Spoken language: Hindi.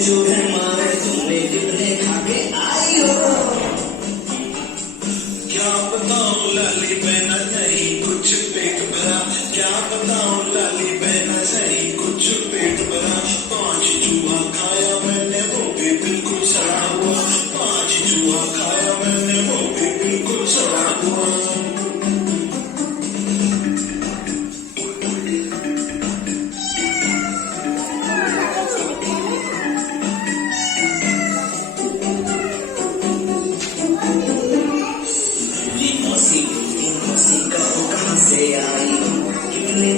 जो है मारे तुमने कितने खाके आई हो। क्या बताऊं लाली बहना नहीं कुछ पेट भरा, क्या बताऊं लाली बहना नहीं कुछ पेट भरा। 5 चूहा खाया मैंने वो भी बिल्कुल सड़ा हुआ, 5 चूहा खाया मैंने वो भी बिल्कुल सड़ा हुआ। कहाँ से आई हो, कितने